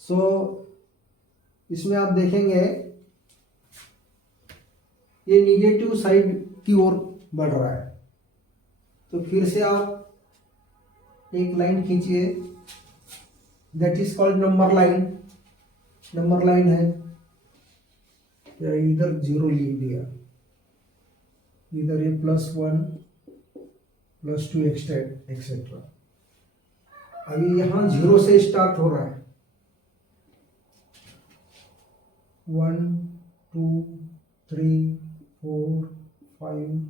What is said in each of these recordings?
सो इसमें आप देखेंगे ये निगेटिव साइड की ओर बढ़ रहा है। तो फिर से आप एक लाइन खींचिए, that is called number line. Number line है, या इधर जीरो लिख दिया, इधर ये +1 +2 एक्सेट्रा। अभी यहाँ जीरो से स्टार्ट हो रहा है, 1 2 3 4 5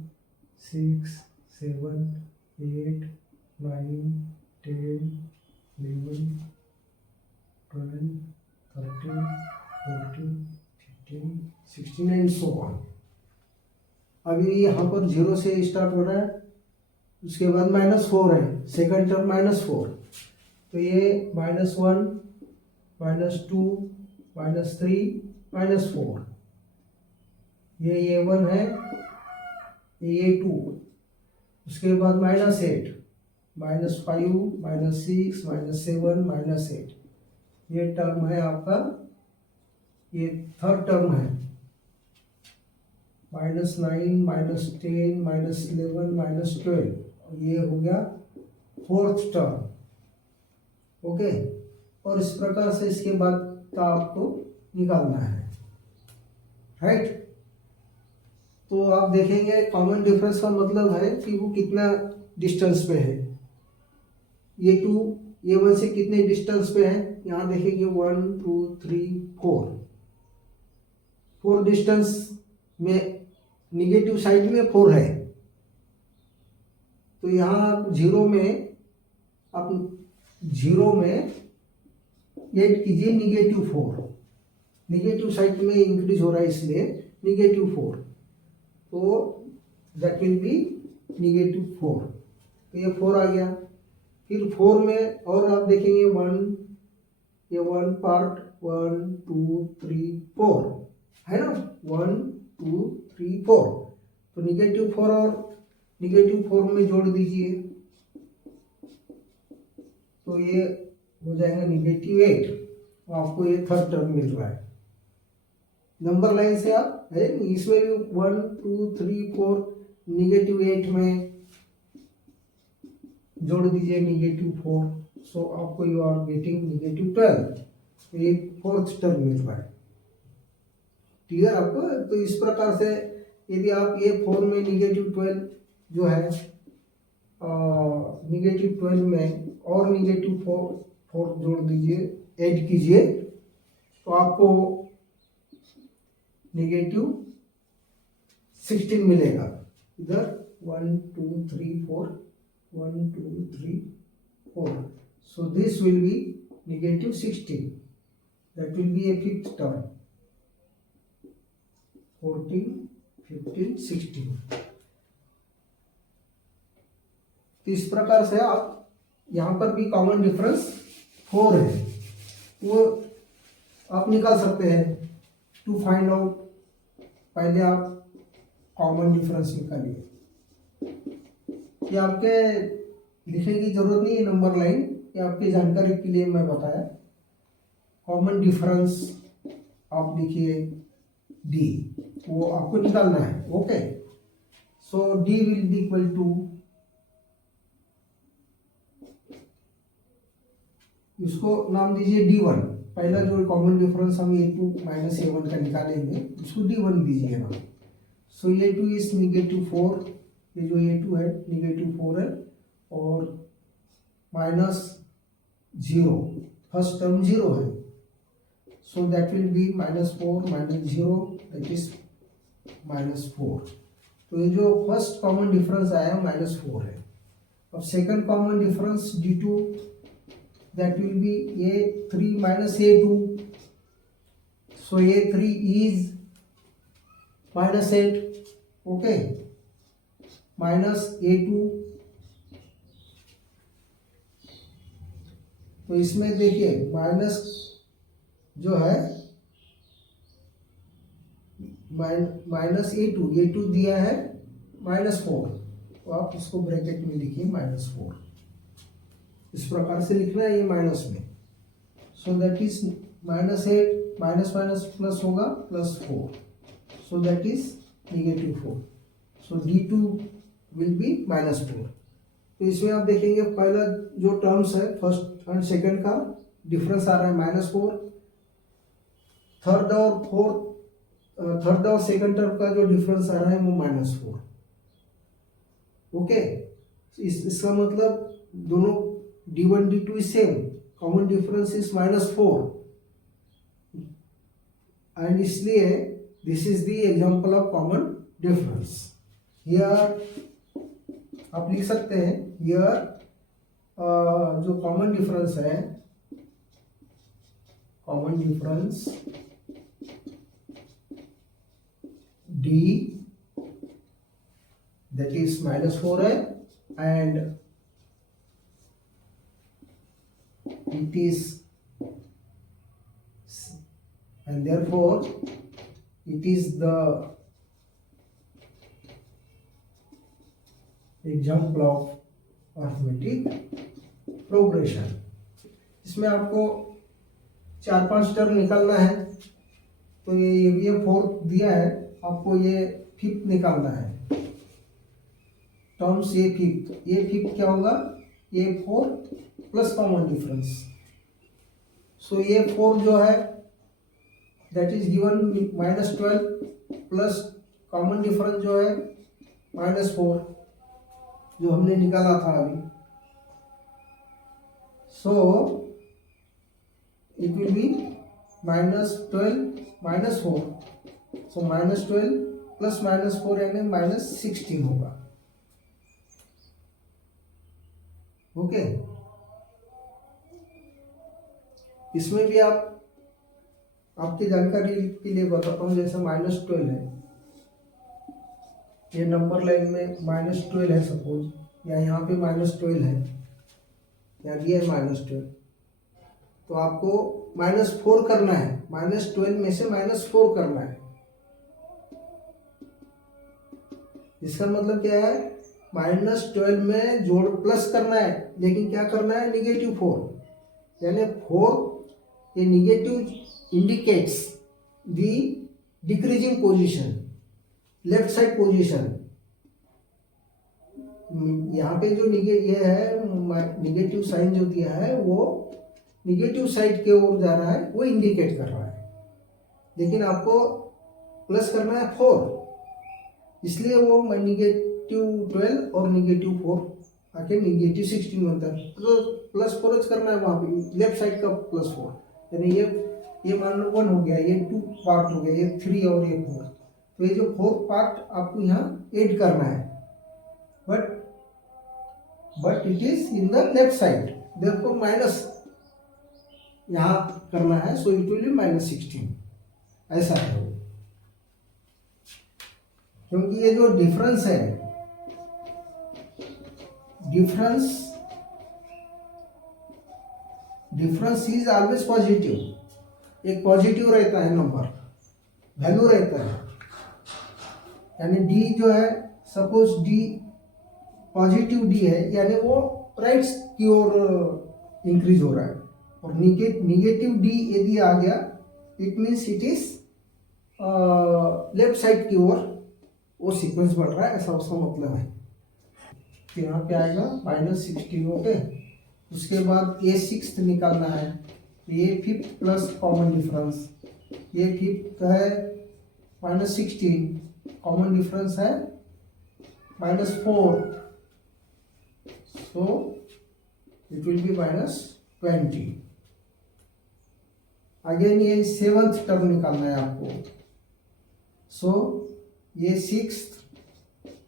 6 7 8 9 10 11 12 13 14 15 16 एंड सो ऑन। अभी यहाँ पर जीरो से स्टार्ट हो रहा है, उसके बाद -4 है, सेकंड टर्म -4। तो ये -1 -2 -3 -4, ये A1 है, ये A2। उसके बाद -8 -5 -6 -7 -8, ये टर्म है आपका, ये थर्ड टर्म है। -9 -10 -11 -12, ये हो गया फोर्थ टर्म। ओके, और इस प्रकार से इसके बाद का आपको निकालना है, राइट। तो आप देखेंगे कॉमन डिफरेंस का मतलब है कि वो कितना डिस्टेंस पे है। A2 A1 से कितने डिस्टेंस पे है, यहाँ देखेंगे 1 2 3 4 डिस्टेंस में, निगेटिव साइड में 4 है। तो यहाँ आप जीरो में ऐड कीजिए -4, निगेटिव साइड में इंक्रीज हो रहा है इसलिए -4, तो दैट विल बी -4। तो ये 4 आ गया। फिर 4 में और आप देखेंगे ये 1 पार्ट 1 2 3 4 है ना, 1 2 3 4। तो -4 और -4 में जोड़ दीजिए, तो ये हो जाएगा -8। तो आपको ये थर्ड टर्म मिल रहा है। नंबर लाइन से आप है, इसमें भी 1 2 3 4 -8 में जोड़ दीजिए -4। सो आपको यू आर गेटिंग -12। ये फोर्थ टर्म मिल रहा है, क्लियर आपको। तो इस प्रकार से यदि आप ये 4 में -12 जो है, -12 में और -4 जोड़ दीजिए, ऐड कीजिए, तो आपको -16 मिलेगा। इधर 1 2 3 4 1 2 3 4, so this will be -16, that will be a fifth term, 14 15 16। इस प्रकार से आप यहाँ पर भी कॉमन डिफरेंस 4 है, वो आप निकाल सकते हैं। टू फाइंड आउट, पहले आप कॉमन डिफरेंस निकालिए। ये आपके लिखने की जरूरत नहीं है नंबर लाइन, ये आपकी जानकारी के लिए मैं बताया। कॉमन डिफरेंस आप लिखिए D, वो आपको निकालना है। Okay, so D will be equal to, इसको नाम दीजिए D1। पहला जो कॉमन डिफरेंस हम A2 - A1 का निकालेंगे, उसको D1 दीजिए ना। सो A2 इज -4, ये जो A2 है -4 है, और -0, फर्स्ट टर्म 0 है, so that will be -4 -0, that is -4। तो ये जो फर्स्ट कॉमन डिफरेंस आया -4 है। अब second common difference D2, that will be A3 - A2, so A3 is -8, okay, minus A2। तो इसमें देखिए माइनस जो है -A2 दिया है -4, तो आप इसको ब्रैकेट में लिखिए -4। इस प्रकार से लिखना है ये माइनस में। So that is -8 minus minus plus होगा +4, so that is -4, so D2 will be -4। तो इसमें आप देखेंगे पहला जो टर्म्स है फर्स्ट एंड सेकंड का डिफरेंस आ रहा है -4, थर्ड और सेकंड टर्म का जो डिफरेंस आ रहा है वो -4। ओके, इसका मतलब दोनों D1 D2 is same, common difference is -4, and इसलिए this is the example of common difference. Here आप लिख सकते हैं, हियर जो कॉमन डिफरेंस है, common difference D that is -4 है, and it is, and therefore it is the example of arithmetic progression। इसमें आपको 4-5 टर्म निकालना है, तो ये 4 दिया है, आपको ये 5th निकालना है, टर्म्स ये 5th क्या होगा, ये 4 प्लस कॉमन डिफरेंस, सो ये 4 जो है that is given -12 plus common difference जो है -4 जो हमने निकाला था अभी, so it will be -12 -4, so -12 plus -4 यानी -16 होगा। ओके, इसमें भी आपकी जानकारी के लिए बताता हूँ, जैसे -12 है, ये नंबर लाइन में -12 है सपोज, या यहाँ पे -12 है, या दिया है -12, तो आपको -4 करना है, -12 में से -4 करना है। इसका मतलब क्या है, -12 में जोड़ प्लस करना है, लेकिन क्या करना है, -4, यानी 4, ये negative indicates the decreasing position, left side position. यहाँ पे जो ये है निगेटिव साइन जो दिया है वो निगेटिव साइड के ओर जा रहा है, वो इंडिकेट कर रहा है, लेकिन आपको प्लस करना है 4, इसलिए वो -12 और -4 आके -16 बनता है, तो +4 करना है वहाँ पे लेफ्ट साइड का +4, यानी ये मान लो 1 हो गया, ये 2 पार्ट हो गया, ये 3 और ये 4, तो ये जो 4 पार्ट आपको यहाँ ऐड करना है, but it is in the left side, therefore minus यहाँ करना है, सो इट विल बी -16, ऐसा है, क्योंकि ये जो डिफरेंस है, डिफरेंस इज ऑलवेज पॉजिटिव, एक पॉजिटिव रहता है नंबर, वैल्यू रहता है, यानी D जो है, सपोज D पॉजिटिव D है, यानी वो राइट की ओर इंक्रीज हो रहा है, और निगेटिव D यदि आ गया, it means it is left side की ओर वो सीक्वेंस बढ़ रहा है, ऐसा उसका मतलब है। तो यहाँ पे आएगा -16, ओके। उसके बाद ये 6th निकालना है, ये 5th प्लस कॉमन डिफरेंस, ये 5th है -16, कॉमन डिफरेंस है -4, so it will be -20। Again ये 7th टर्म निकालना है आपको, सो ये 6th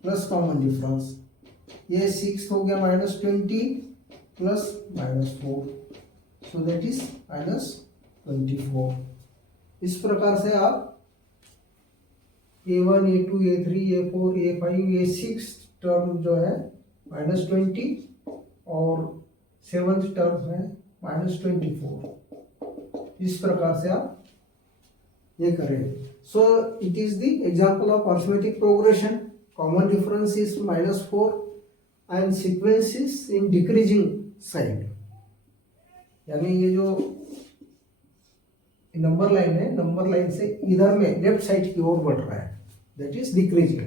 प्लस कॉमन डिफरेंस, ये 6th हो गया -20 प्लस -4, सो दैट इज -24। इस प्रकार से आप A1 A2 A3 A4 A5 A6 term जो है -20 और 7th टर्म है -24, इस प्रकार से आप ये करें। So it is the example of arithmetic progression, common difference is -4 and sequence is in decreasing side, यानी ये जो नंबर लाइन है, नंबर लाइन से इधर में लेफ्ट साइड की ओर बढ़ रहा है, दैट इज डिक्रीजिंग।